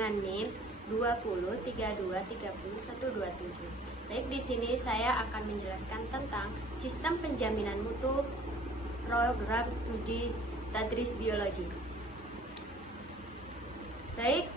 dengan NIM 203230 127. Baik, di sini saya akan menjelaskan tentang sistem penjaminan mutu program studi Tadris Biologi. Baik,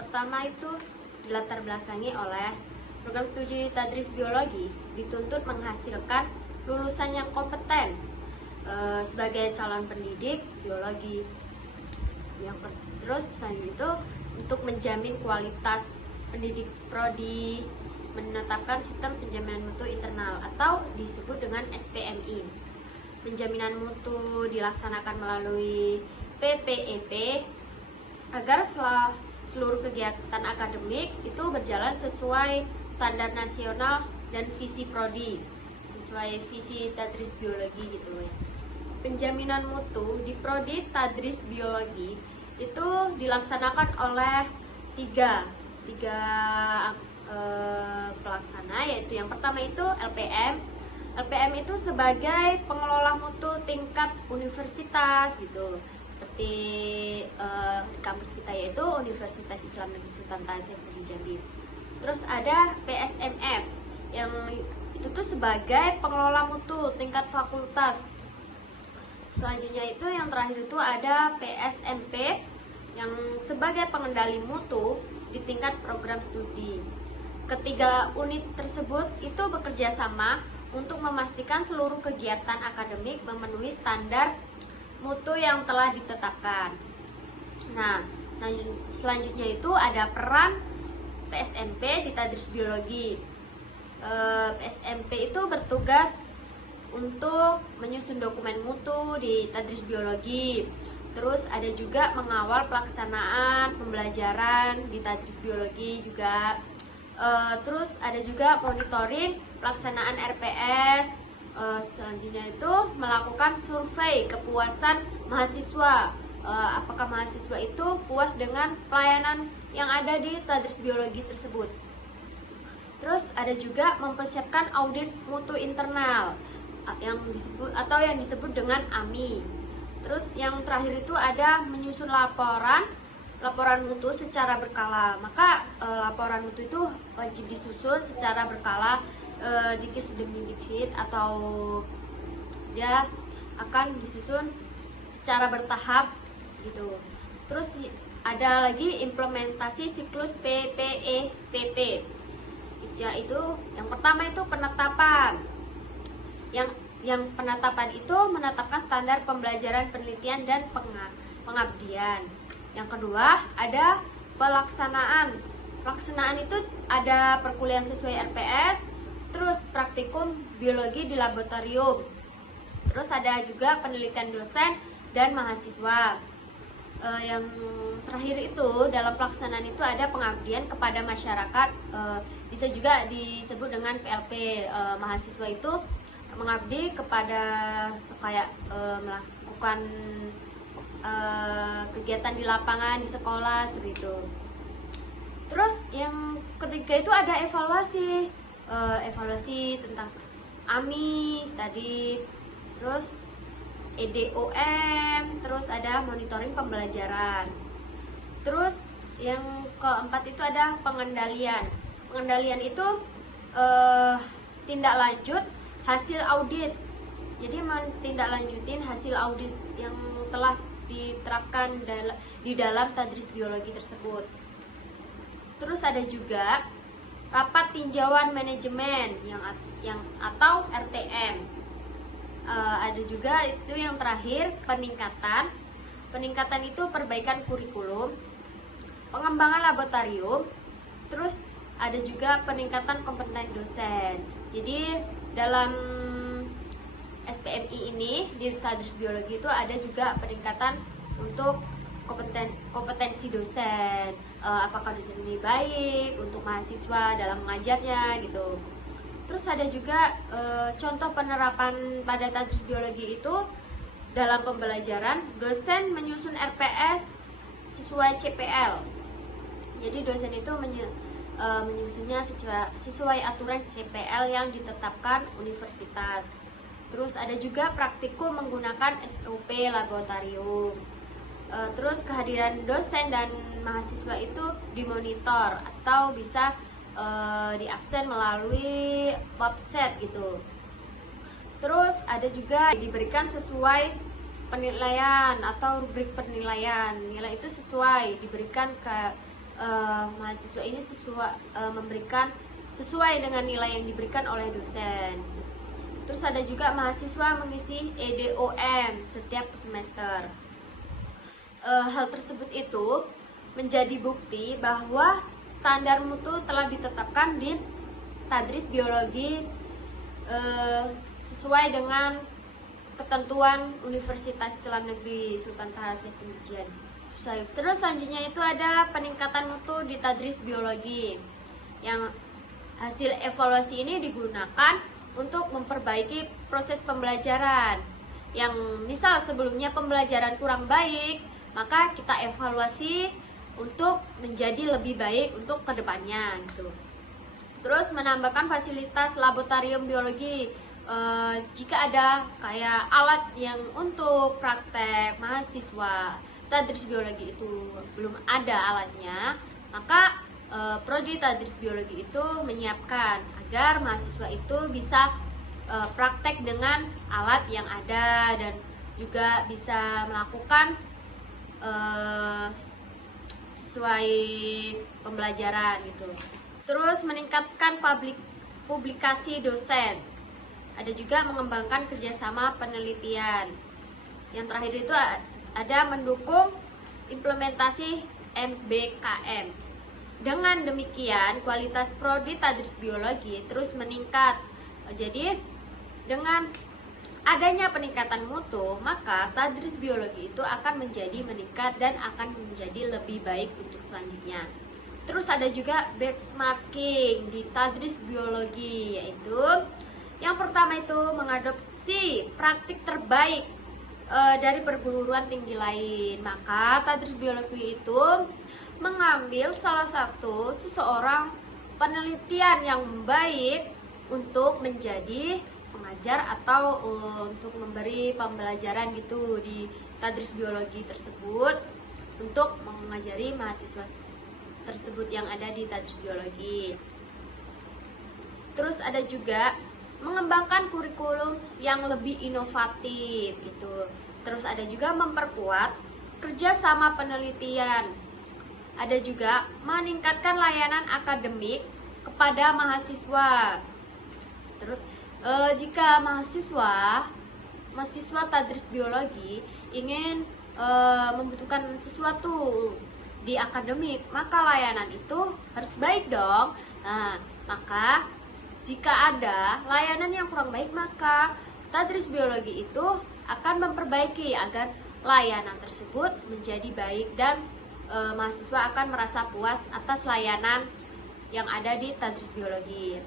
pertama itu dilatar belakangi oleh program studi Tadris Biologi dituntut menghasilkan lulusan yang kompeten sebagai calon pendidik biologi. Terus selain itu untuk menjamin kualitas pendidik prodi, menetapkan sistem penjaminan mutu internal atau disebut dengan SPMI. Penjaminan mutu dilaksanakan melalui PPEP agar seluruh kegiatan akademik itu berjalan sesuai standar nasional dan visi prodi, sesuai visi Tadris Biologi gitu ya. Penjaminan mutu di prodi Tadris Biologi itu dilaksanakan oleh tiga pelaksana, yaitu yang pertama itu LPM. LPM itu sebagai pengelola mutu tingkat universitas gitu, seperti di kampus kita yaitu Universitas Islam Negeri Sultan Taha Saifuddin Jambi. Terus ada PSMF yang itu tuh sebagai pengelola mutu tingkat fakultas. Selanjutnya itu yang terakhir itu ada PSMP yang sebagai pengendali mutu di tingkat program studi. Ketiga unit tersebut itu bekerja sama untuk memastikan seluruh kegiatan akademik memenuhi standar mutu yang telah ditetapkan. Nah, selanjutnya itu ada peran PSMP di Tadris Biologi. PSMP itu bertugas untuk menyusun dokumen mutu di Tadris Biologi. Terus ada juga mengawal pelaksanaan pembelajaran di Tadris Biologi juga. Terus ada juga monitoring pelaksanaan RPS. Selanjutnya itu melakukan survei kepuasan mahasiswa. Apakah mahasiswa itu puas dengan pelayanan yang ada di Tadris Biologi tersebut. Terus ada juga mempersiapkan audit mutu internal yang disebut dengan AMI. Terus yang terakhir itu ada menyusun laporan mutu secara berkala. Maka laporan mutu itu wajib disusun secara berkala, dikit demi dikit, atau dia akan disusun secara bertahap gitu. Terus ada lagi implementasi siklus PPEPP, yaitu yang pertama itu penetapan. Yang penetapan itu menetapkan standar pembelajaran, penelitian, dan pengabdian. Yang kedua ada pelaksanaan. Pelaksanaan itu ada perkuliahan sesuai RPS, terus praktikum biologi di laboratorium. Terus ada juga penelitian dosen dan mahasiswa. Yang terakhir itu dalam pelaksanaan itu ada pengabdian kepada masyarakat, bisa juga disebut dengan PLP. Mahasiswa itu mengabdi kepada kayak melakukan kegiatan di lapangan, di sekolah, seperti itu. Terus yang ketiga itu ada evaluasi tentang AMI tadi, terus EDOM, terus ada monitoring pembelajaran. Terus yang keempat itu ada pengendalian. Pengendalian itu tindak lanjut hasil audit. Jadi menindaklanjutin hasil audit yang telah diterapkan di dalam Tadris Biologi tersebut. Terus ada juga rapat tinjauan manajemen yang atau RTM. Ada juga itu yang terakhir peningkatan. Peningkatan itu perbaikan kurikulum, pengembangan laboratorium. Terus ada juga peningkatan kompeten dosen. Jadi dalam SPMI ini di Tadris Biologi itu ada juga peningkatan untuk kompetensi dosen, apakah dosen ini baik untuk mahasiswa dalam mengajarnya gitu. Terus ada juga contoh penerapan pada Tadris Biologi itu dalam pembelajaran, dosen menyusun RPS sesuai CPL. Jadi dosen itu menyusunnya sesuai aturan CPL yang ditetapkan universitas. Terus ada juga praktikum menggunakan SOP laboratorium. Terus kehadiran dosen dan mahasiswa itu dimonitor atau bisa diabsen melalui website gitu. Terus ada juga diberikan sesuai penilaian atau rubrik penilaian. Nilai itu sesuai diberikan ke mahasiswa ini memberikan sesuai dengan nilai yang diberikan oleh dosen. Terus ada juga mahasiswa mengisi EDOM setiap semester. Hal tersebut itu menjadi bukti bahwa standar mutu telah ditetapkan di Tadris Biologi sesuai dengan ketentuan Universitas Islam Negeri Sultan Taha Saifuddin. Terus selanjutnya itu ada peningkatan mutu di Tadris Biologi, yang hasil evaluasi ini digunakan untuk memperbaiki proses pembelajaran. Yang misal sebelumnya pembelajaran kurang baik, maka kita evaluasi untuk menjadi lebih baik untuk kedepannya gitu. Terus menambahkan fasilitas laboratorium biologi. Jika ada kayak alat yang untuk praktek mahasiswa Tadris Biologi itu belum ada alatnya, maka Prodi Tadris Biologi itu menyiapkan agar mahasiswa itu bisa praktek dengan alat yang ada dan juga bisa melakukan sesuai pembelajaran gitu. Terus meningkatkan publikasi dosen. Ada juga mengembangkan kerjasama penelitian. Yang terakhir itu ada mendukung implementasi MBKM. Dengan demikian kualitas Prodi Tadris Biologi terus meningkat. Jadi dengan adanya peningkatan mutu, maka Tadris Biologi itu akan menjadi meningkat dan akan menjadi lebih baik untuk selanjutnya. Terus ada juga benchmarking di Tadris Biologi, yaitu yang pertama itu mengadopsi praktik terbaik dari perguruan tinggi lain. Maka Tadris Biologi itu mengambil salah satu seseorang penelitian yang baik untuk menjadi pengajar atau untuk memberi pembelajaran gitu di Tadris Biologi tersebut untuk mengajari mahasiswa tersebut yang ada di Tadris Biologi. Terus ada juga mengembangkan kurikulum yang lebih inovatif gitu. Terus ada juga memperkuat kerjasama penelitian. Ada juga meningkatkan layanan akademik kepada mahasiswa. Terus jika mahasiswa Tadris Biologi ingin membutuhkan sesuatu di akademik, maka layanan itu harus baik dong. Nah, maka jika ada layanan yang kurang baik, maka Tadris Biologi itu akan memperbaiki agar layanan tersebut menjadi baik dan mahasiswa akan merasa puas atas layanan yang ada di Tadris Biologi.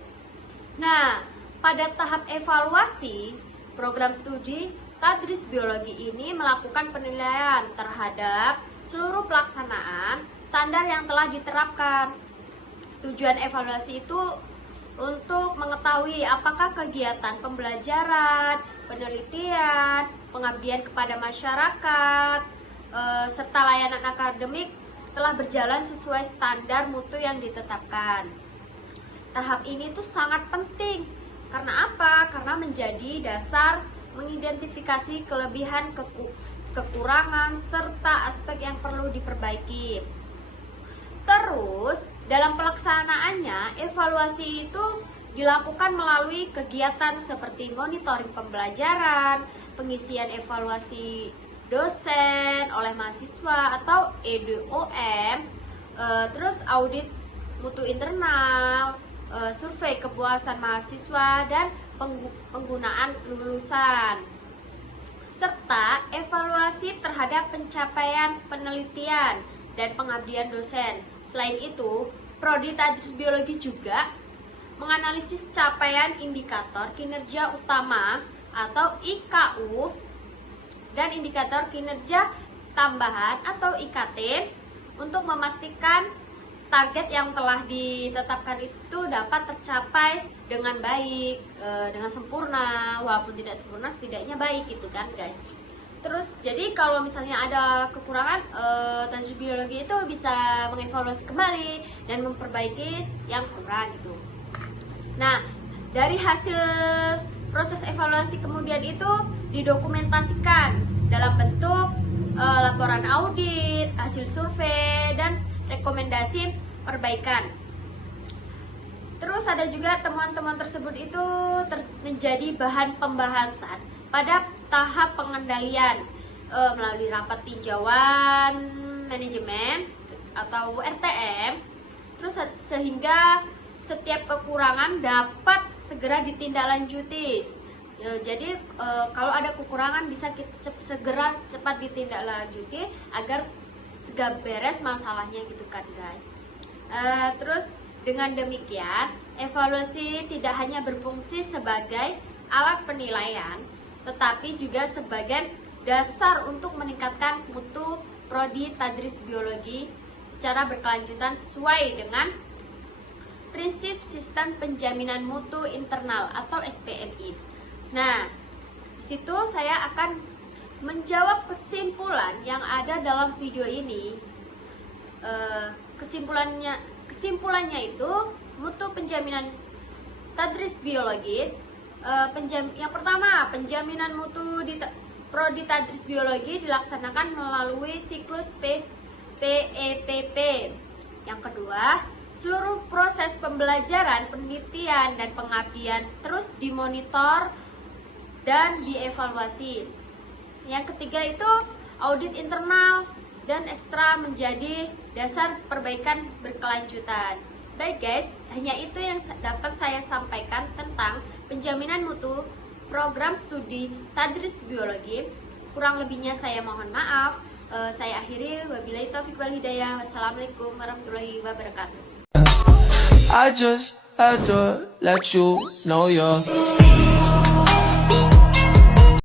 Nah, pada tahap evaluasi program studi Tadris Biologi ini melakukan penilaian terhadap seluruh pelaksanaan standar yang telah diterapkan. Tujuan evaluasi itu untuk mengetahui apakah kegiatan pembelajaran, penelitian, pengabdian kepada masyarakat, serta layanan akademik telah berjalan sesuai standar mutu yang ditetapkan. Tahap ini tuh sangat penting. Karena apa? Karena menjadi dasar mengidentifikasi kelebihan, kekurangan, serta aspek yang perlu diperbaiki. Terus, dalam pelaksanaannya, evaluasi itu dilakukan melalui kegiatan seperti monitoring pembelajaran, pengisian evaluasi dosen oleh mahasiswa atau EDOM, terus audit mutu internal, survei kepuasan mahasiswa dan penggunaan lulusan, serta evaluasi terhadap pencapaian penelitian dan pengabdian dosen. Selain itu, Prodi Tadris Biologi juga menganalisis capaian indikator kinerja utama atau IKU dan indikator kinerja tambahan atau IKT untuk memastikan target yang telah ditetapkan itu dapat tercapai dengan baik, dengan sempurna, walaupun tidak sempurna setidaknya baik gitu kan guys. Terus jadi kalau misalnya ada kekurangan, tadris biologi itu bisa mengevaluasi kembali dan memperbaiki yang kurang gitu. Nah, dari hasil proses evaluasi kemudian itu didokumentasikan dalam bentuk laporan audit, hasil survei, dan rekomendasi perbaikan. Terus ada juga temuan-temuan tersebut itu menjadi bahan pembahasan pada tahap pengendalian melalui rapat tinjauan manajemen atau RTM. Terus sehingga setiap kekurangan dapat segera ditindaklanjuti. Jadi kalau ada kekurangan bisa segera cepat ditindaklanjuti agar segera beres masalahnya gitu kan guys. Terus dengan demikian evaluasi tidak hanya berfungsi sebagai alat penilaian, tetapi juga sebagai dasar untuk meningkatkan mutu prodi tadris biologi secara berkelanjutan sesuai dengan prinsip sistem penjaminan mutu internal atau SPMI. Nah, di situ saya akan menjawab kesimpulan yang ada dalam video ini. Kesimpulannya itu mutu penjaminan tadris biologi. Yang pertama, penjaminan mutu di prodi tadris biologi dilaksanakan melalui siklus PEPP. Yang kedua, seluruh proses pembelajaran, penelitian, dan pengabdian terus dimonitor dan dievaluasi. Yang ketiga itu audit internal dan ekstra menjadi dasar perbaikan berkelanjutan. Baik guys, hanya itu yang dapat saya sampaikan tentang penjaminan mutu program studi tadris biologi. Kurang lebihnya saya mohon maaf. Saya akhiri, wabillahi taufiq wal hidayah. Wassalamualaikum warahmatullahi wabarakatuh. I just had to let you know you're